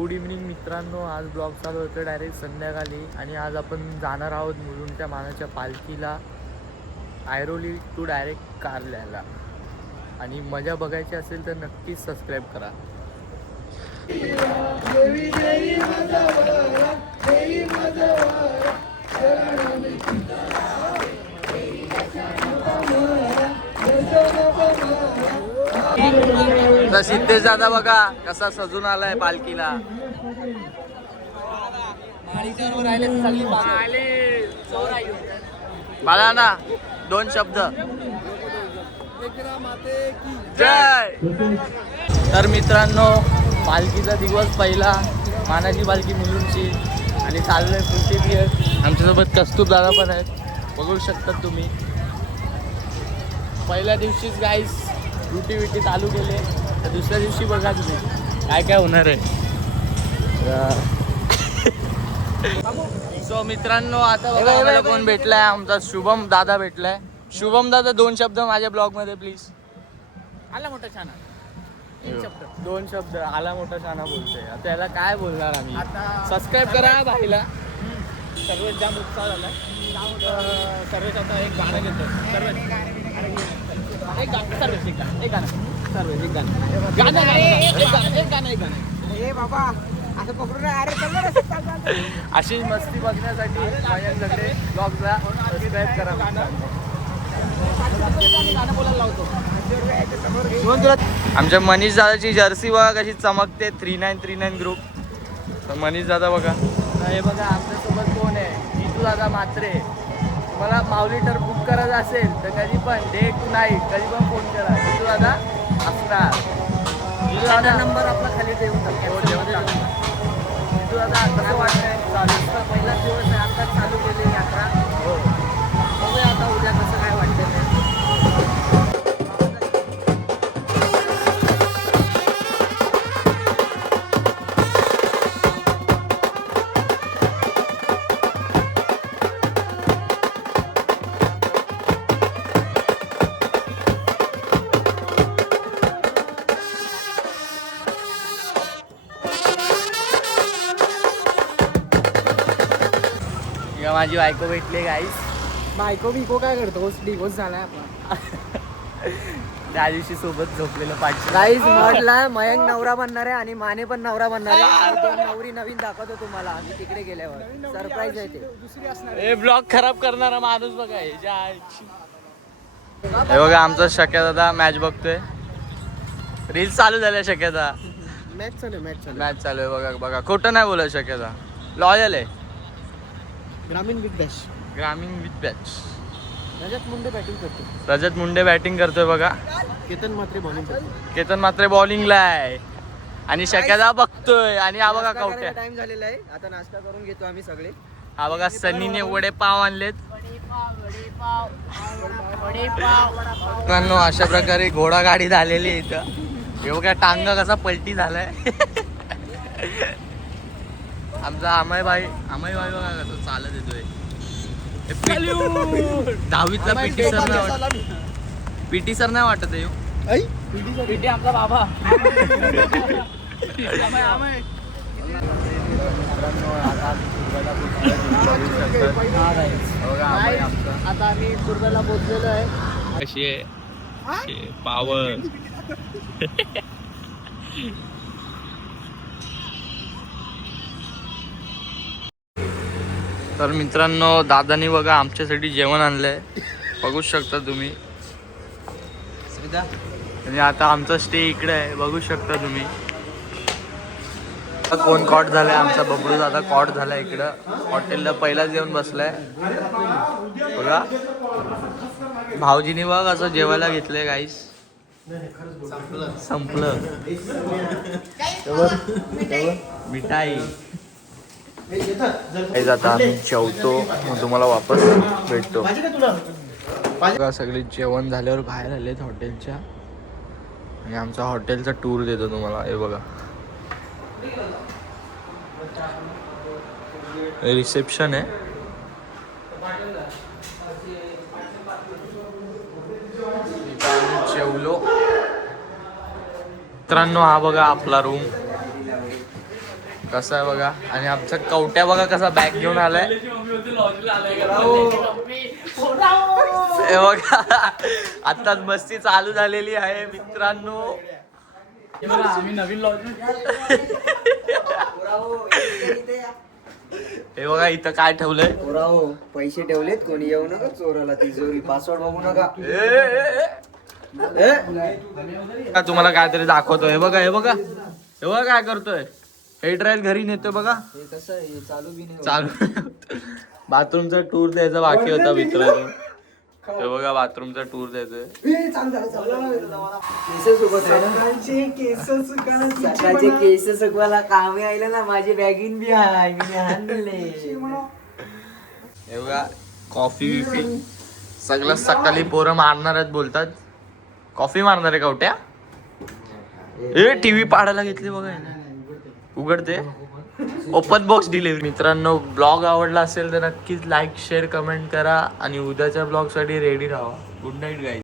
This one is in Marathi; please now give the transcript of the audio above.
गुड इव्हनिंग मित्रांनो. आज ब्लॉग चालू होतं डायरेक्ट संध्याकाळी आणि आज आपण जाणार आहोत मुलुंडच्या मानाच्या पालखीला ऐरोली टू डायरेक्ट कारल्याला. आणि मजा बघायची असेल तर नक्कीच सबस्क्राईब करा. सिद्धेश दादा बघा कसा सजून आलाय पालखीला. बाळा ना 2 शब्द जय. तर मित्रांनो पालखीचा दिवस पहिला, मानाची पालखी मुलुंडची आणि चाललोय पुढचे दिवस. आमच्यासोबत कस्तूर दादा पण आहेत, बघू शकतात तुम्ही. पहिल्या दिवशीच गाईस ड्युटी चालू केले, तर दुसऱ्या दिवशी बघा तुम्ही काय काय होणार आहे. सो मित्रांनो आता बघा आम्हाला कोण भेटलाय. आमचा शुभम दादा भेटलाय. शुभम दादा 2 शब्द माझ्या ब्लॉग मध्ये प्लीज. आला मोठा छान 2 शब्द आला मोठा शाना बोलतोय. आता याला काय बोलणार आम्ही. सबस्क्राईब करा भाईला. सर्वेच जाम उत्साह झाला. सर्वेच आता एक गाणं घेतो. एक गाणं. ए बाबा असं पकडून अरे अशी मस्ती बघण्यासाठी माझ्या सगळे ब्लॉगला सबस्क्राईब करा. गाणं बोलायला लावतो. आमच्या मनीष दादाची जर्सी बघा कशी चमकते. 3939 ग्रुप. तर मनीष दादा बघा. हे बघा आमच्यासोबत कोण आहे. जितू दादा मात्रे. मला माऊलीटर बुक करायचं असेल तर कधी पण डे टू नाईट कधी पण फोन करा. जितू दादा असणार. जितू दादा नंबर आपला खाली देऊन टाकतो. जितू दादा कसं वाटतंय. पहिलाच दिवस आहे, आता चालू केली यात्रा. हो बघूया आता उद्या कसं काय वाटतं. माझी बायको भेटले गाईस. बायको बिको काय करतो. डिवोर्स झालाय आपला. त्या दिवशी सोबत झोपलेलं पाठी. गाईज म्हटला मयंक नवरा बनणार आहे आणि माने पण नवरा बनणार आहे. 2 नवरी नवीन दाखवतो तुम्हाला आम्ही तिकडे गेल्यावर. सरप्राईज आहे ते. हे ब्लॉग खराब करणारा माणूस बघा. हे बघा आमचा शक्या दादा मॅच बघतोय. रील्स चालू झाल्या शक्यता. मॅच चालू आहे बघा बघा. खोटं नाही बोलत शक्यता. लॉयल आहे. ग्रामीण विथ बॅश. ग्रामीण with batch. Rajat Munde batting करतो. रजत मुंडे बॅटिंग करतोय बघा. केतन मात्रे बॉलिंग करतो. केतन मात्रे बॉलिंगला आहे आणि शक्यता बघतोय. आणि हा बघा कवट्या. टाइम झालेला आहे, आता नाश्ता करून घेतो आम्ही सगळे. हा बघा सनीने वडेपाव आणलेत. अशा प्रकारे घोडा गाडी झालेली आहे इथं. हे बघा टांगा कसा पलटी झालाय. आमचा अमय भाई बघा कसं चालत येतोय. 10वीतला पीटी सर नाही. पीटी सर नाही वाटत आहे. पीटी आमचा बाबा. आता आम्ही दुर्गाला पोहोचलेलो आहे. कशी आहे पावर. तर मित्रांनो दादानी बघा आमच्यासाठी जेवण आणलंय. बघू शकता तुम्ही. आणि आता आमचा स्टे इकडे आहे, बघू शकता तुम्ही. कोण कॉट झालाय. आमचा बबडू दादा कॉट झालाय इकडं हॉटेलला. पहिलाच येऊन बसलाय बघा. भाऊजीनी बघ असं जेवायला घेतलंय गाईस. संपलं मिठाई. आता आम्ही जेवतो मग तुम्हाला वापस भेटतो. बघा सगळे जेवण झाल्यावर बाहेर आलेत हॉटेलच्या आणि आमचा हॉटेलचा टूर देतो तुम्हाला. हे बघा रिसेप्शन आहे. जेवलो मित्रांनो. हा बघा आपला रूम. कसं आहे बघा. आणि आमचा कवट्या बघा कसा बॅग घेऊन आलाय. हे बघा आताच मस्ती चालू झालेली आहे मित्रांनो. आम्ही नवीन लॉज हे बघा इथं काय ठेवलंय. पैसे ठेवलेत, कोणी येऊ नका चोराला तिजोरी. पासवर्ड बघू नका. का तुम्हाला काहीतरी दाखवतोय. हे बघा हे बघा हे बघा काय करतोय. हेड ड्राईल घरी नेतोय बघा. हे कसं आहे, चालू बी नाही. चालू बाथरूमचा टूर द्यायचा बाकी होता मित्रांनो. हे बघा बाथरूमचा टूर द्यायचंय. सकाळचे केस सुकवायला कामे आले ना, माझी बॅगिन बी आहे, मी आणले. हे बघा कॉफी बिफी सगळं सकाळी पोरं मारणार आहेत बोलतात. कॉफी मारणार आहे कवट्या. ए टीव्ही पाडायला घेतली बघा याने. उघडते. Open box delivery. मित्रांनो ब्लॉग आवडला असेल तर नक्कीच लाईक शेअर कमेंट करा आणि उद्याच्या ब्लॉग साठी रेडी राहा. Good night guys.